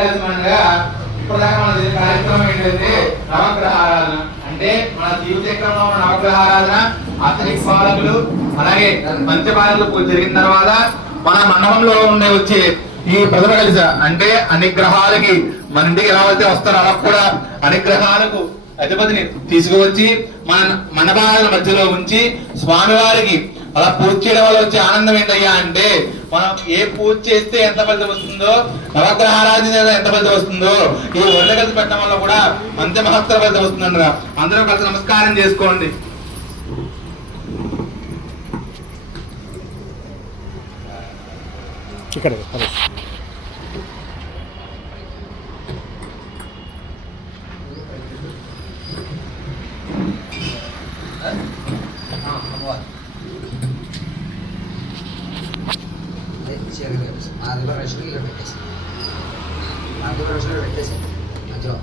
కలిసి ఇప్పటిదాకా మన కార్యక్రమం ఏంటంటే నవగ్రహ ఆరాధన. అంటే మన జీవచక్రంలో ఉన్న నవగ్రహ ఆరాధన, అష్టదిక్ పాలకులు, అలాగే పంచపాలకులు పూజ జరిగిన తర్వాత మన మండపంలో ఉండే వచ్చే ఈ ప్రజలు కలిసి అంటే అన్ని గ్రహాలకి మన ఇంటికి ఎలా అయితే వస్తారో అలా కూడా అన్ని గ్రహాలకు అధిపతిని తీసుకువచ్చి మన మండపాల మధ్యలో ఉంచి స్వామివారికి అలా పూజ చేయడం వల్ల వచ్చే ఆనందం ఏంటయ్యా అంటే, మనం ఏ పూజ చేస్తే ఎంత ఫలితం వస్తుందో, నవగ్రహ ఆరాధన ఎంత ఫలితం వస్తుందో, ఈ వరద కలిసి పెట్టడం వల్ల కూడా అంత మహత్తర ఫలితం వస్తుందన్నగా. అందరూ కలిసి నమస్కారం చేసుకోండి. ఇక్కడ ఆదివరశులు ఇలా పెట్టేసి ఆదివరశులు పెట్టేసి మధ్యలో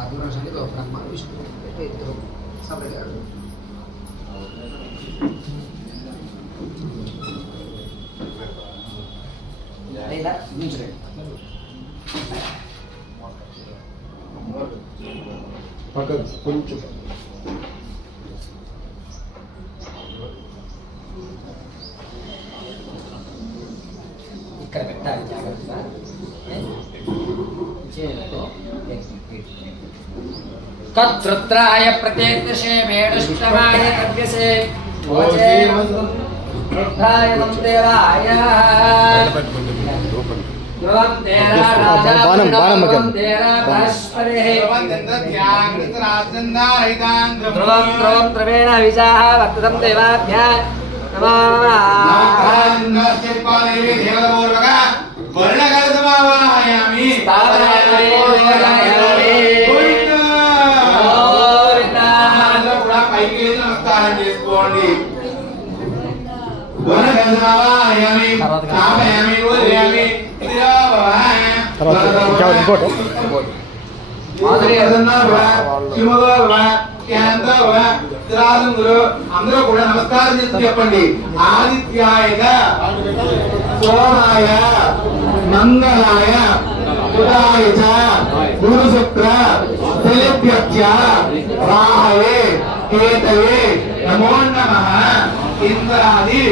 ఆదివరశులు బ్రహ్మ విష్ణు పెట్టే ఇద్దరు సపరేట్గా ఇలా ఉంచండి. కొంచెం ఇక్కడ పెట్టాలి జాగ్రత్తగా. కత్రుత్రాయ ప్రత్యక్షే మేడుష్టమాయ కవ్యసే ఓజే వృద్ధాయ మందేరాయ ధ్రువం తేరా రాజా ధ్రువం తేరా భాస్పరే ధ్రువం ధ్రువం ధ్రువేణ విశాః వర్తతం దేవాభ్యా నమో నమస్కారం చేసుకోండి. అందరూ కూడా నమస్కారం చేసి చెప్పండి. ఆదిత్యాయ సోమాయ మంగళాయ బుధాయ చ గురు శుక్ర శనిభ్యశ్చ రాహవే కేతవే నమో నమః. ఇంద్రాది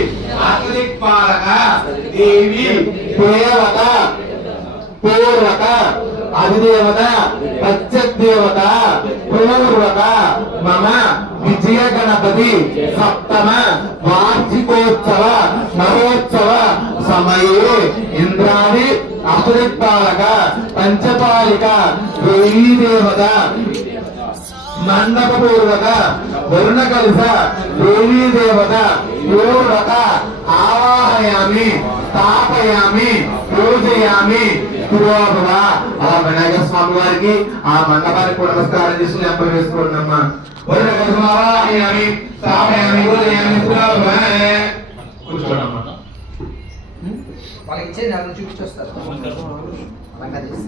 అష్టదిక్పాలక దేవి దేవత పూర్వక అధిదేవత ప్రత్యదేవత పూర్వక మమ విజయ గణపతి సప్తమ వార్షికోత్సవ మహోత్సవ సమయే ఇంద్రాది అష్టదిక్పాలక పంచపాలిక దేవీ దేవత మండప పూర్వక వరుణ కలశ దేవీ దేవత పూర్వక ఆవాహయామి స్థాపయామి పూజయామి పురోభవ. ఆ వినాయక స్వామి వారికి ఆ మండపానికి కూడా నమస్కారం చేసి నెంబర్ వేసుకోండి అమ్మా. వరుణ కలశ ఆవాహయామి స్థాపయామి పూజయామి పురోభవ. కూర్చోండమ్మా. వాళ్ళకి ఇచ్చేది నన్ను చూపించొస్తారు. అలంగా చేసి